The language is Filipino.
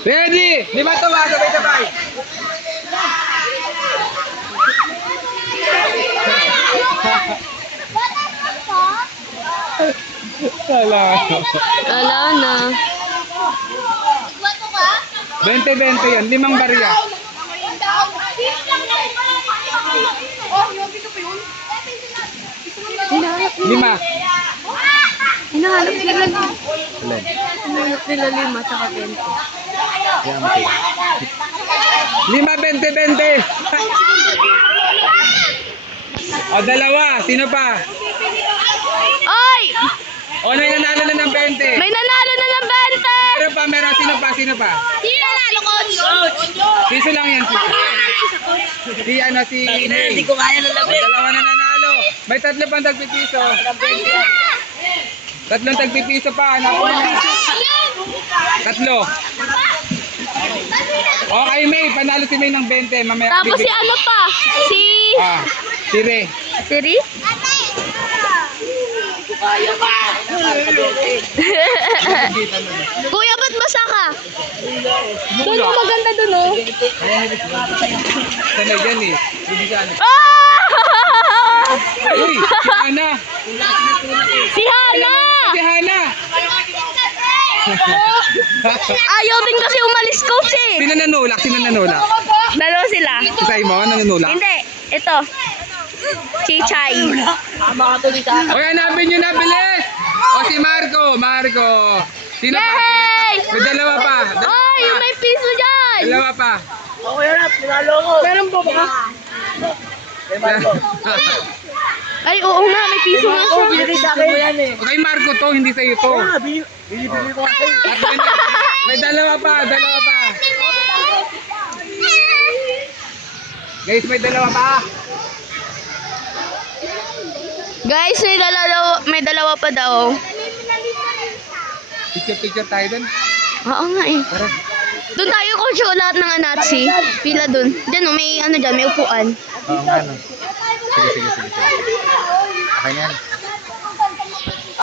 Ready? Lima to ba? Sabay-sabay. Wala na. 20-20 yan. 5 barya. Lima. Hinahanap nila. Alin? Hinahanap nila 5 tsaka 20. Yan, okay. 5, 20-20. O, dalawa. Sino pa? Oy! O, may nanalo na ng 20. May nanalo na ng 20! Meron. Sino pa? Sino nanalo, coach? Piso lang yan. Si ano, si Inay. Hindi ko kaya ng labi. Dalawa na nanalo. May 3 pang tagpipiso. 3 tagpipiso pa. Hanapin na. 3. Okay, May. Panalo si May ng 20. Mamaya. Tapos si ano pa? Si... Si Re. Siri? Kuya, ba't basa ka? Doon yung maganda doon, oh. Sanay yan eh. Hindi siya ano. Ah! Uy, si Hana. Si Hana! Si Hana. Ayaw din kasi umalis, coach, eh. Sino nanulak? Dalawa sila. Si Simon, nanunulak? Hindi, ito. Chichay. Uy, hanapin nyo na, bilis! O, si Marco. Sino pa? Yay! May dalawa pa. Oh, yung may piso dyan. Dalawa pa. Meron ba ba? Ay, oo nga, may piso nga siya. Kay Marco to, hindi sa'yo to. May dalawa pa. Guys, may dalawa pa. Guys, may dalawa pa daw. Picture tayo dun. Oo nga eh. Doon tayo, coach, lahat ng anatsi. Pila doon. Diyan, oh, may ano dyan, may upuan. Oo nga, no. Sige. Okay na yan.